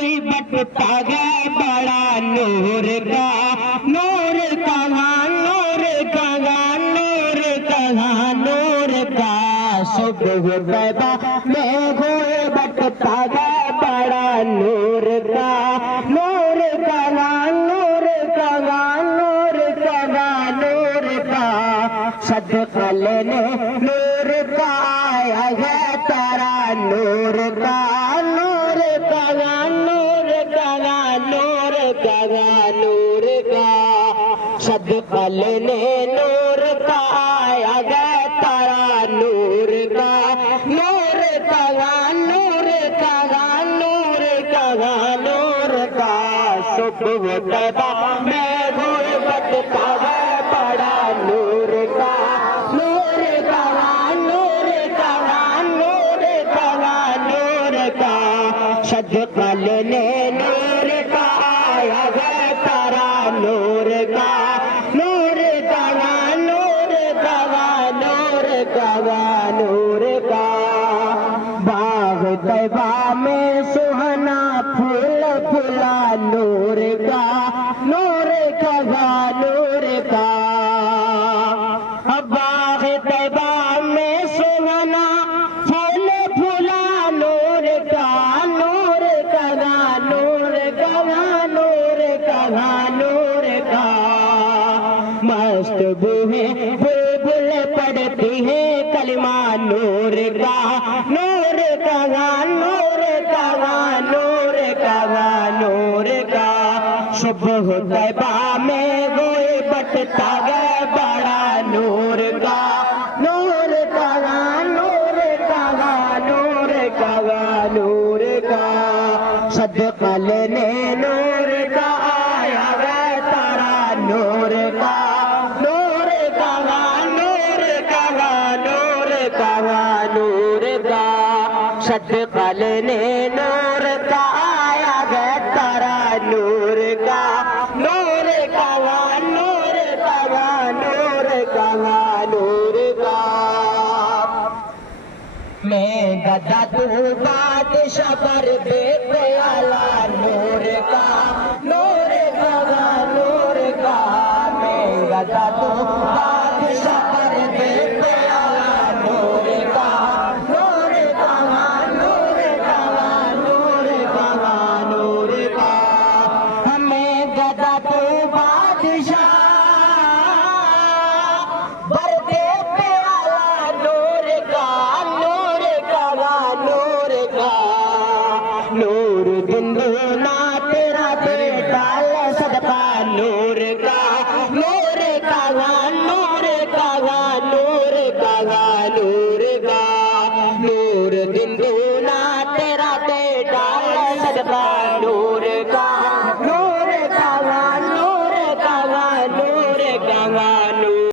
बटता गया बड़ा नूर का, नूर कहाँ, नूर कहाँ, नूर कहाँ, नूर का। सुबह तैबा में हुए बटता गया बड़ा नूर का, नूर कहाँ, नूर कहाँ, नूर कहाँ, नूर का। सदका लेने नूर का आया है तारा नूर का, नूर कहाँ, नूर कहाँ, नूर कहाँ, नूर का। सदका लेने नूर का आया है तारा नूर का, नूर कहाँ, नूर कहाँ, नूर कहाँ, नूर का। सुबह तैबा में हुए बटता है बड़ा नूर का, नूर कहाँ, नूर कहाँ, नूर कहाँ, नूर का। सदका लेने नूर का आया है तारा नूर का, नूर कहाँ, नूर कहाँ, नूर कहाँ, नूर का। बाग तैबा में सुहाना फूल फूला नूर का, नूर कहाँ, नूर का। बाग तैबा में सुहाना फूल फूला नूर का, नूर कहाँ, नूर कहाँ, नूर कहाँ, नूर का। मस्त बूहे बुलबुल पढ़ती है कलिमा नूर का, नूर कहाँ, नूर कहाँ, नूर कहाँ, नूर का। सुबह तैबा में गोए बटता गया बड़ा नूर का, नूर कहाँ, नूर कहाँ, नूर कहाँ, नूर का। सदका लेने नूर का आया है तारा नूर का, नूर कहाँ, नूर कहाँ, नूर कहाँ, नूर का। सदका लेने नूर का आया है तारा नूर का, नूर कहाँ, नूर कहाँ, नूर कहाँ, नूर का। मैं गदा तू बादशाह पर बेटे आला नूर का, नूर कहाँ, नूर का। मैं गदा तू बादशाह पर बेटे आला नूर का, नूर कहाँ, नूर कहाँ, नूर कहाँ, नूर का। हमें गदा तू बादशाह बर बेटे आला नूर का, नूर कहाँ, नूर का। नूर बिंदु ना तेरा बेटा सदका नूर